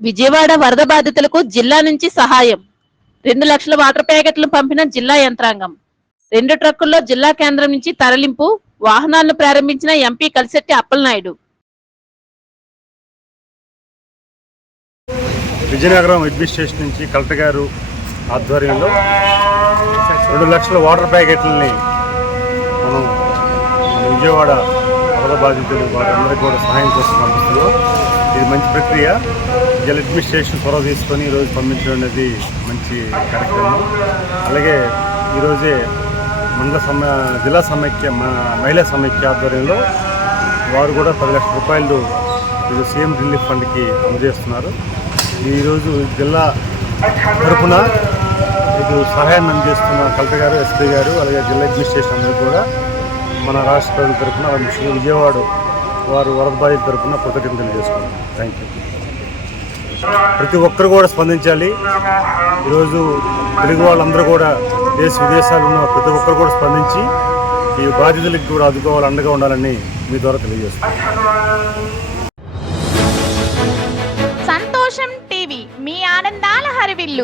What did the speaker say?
విజయవాడ వరద బాధితులకు జిల్లా నుంచి సహాయం. రెండు లక్షల వాటర్ ప్యాకెట్లు పంపిన జిల్లా యంత్రాంగం. రెండు ట్రక్కుల్లో జిల్లా కేంద్రం నుంచి తరలింపు వాహనాలను ప్రారంభించిన ఎంపీ కలిశెట్టి అప్పలనాయుడు. విజయనగరం అడ్మినిస్ట్రేషన్ నుంచి కలెక్టర్ గారు ఆధ్వర్యంలో రెండు లక్షల వాటర్ ప్యాకెట్లని మనం విజయవాడ వరద బాధితులు వారందరికీ కూడా సహాయం కోసం పంపిస్తున్నాం ఇది మంచి ప్రక్రియ. జల అడ్మినిస్ట్రేషన్ చొరవ తీసుకొని ఈరోజు పంపించడం అనేది మంచి కార్యక్రమం. అలాగే ఈరోజే మండల సమ జిల్లా సమైక్య మహిళా సమైక్య ఆధ్వర్యంలో వారు కూడా పది లక్షల రూపాయలు ఇది సీఎం రిలీఫ్ ఫండ్కి అందజేస్తున్నారు. ఈరోజు జిల్లా తరఫున ఇది సహాయాన్ని అందజేస్తున్న కలెక్టర్ గారు ఎస్పీ గారు అలాగే జిల్లా అడ్మినిస్ట్రేషన్ అందరూ కూడా మన రాష్ట్ర ప్రజల తరపున ముఖ్యంగా విజయవాడ వారు వరద బాధితుల తరఫున కృతజ్ఞతలు తెలియజేసుకున్నాం థ్యాంక్ యూ ప్రతి ఒక్కరు కూడా స్పందించాలి. ఈరోజు తెలుగు వాళ్ళందరూ కూడా దేశ విదేశాలు ఉన్న ప్రతి ఒక్కరు కూడా స్పందించి ఈ బాధితులకు కూడా ఆదుకోవాలి అండగా ఉండాలని మీ ద్వారా తెలియజేస్తున్నాను సంతోషం టీవీ మీ ఆనందాల హరివిల్లు.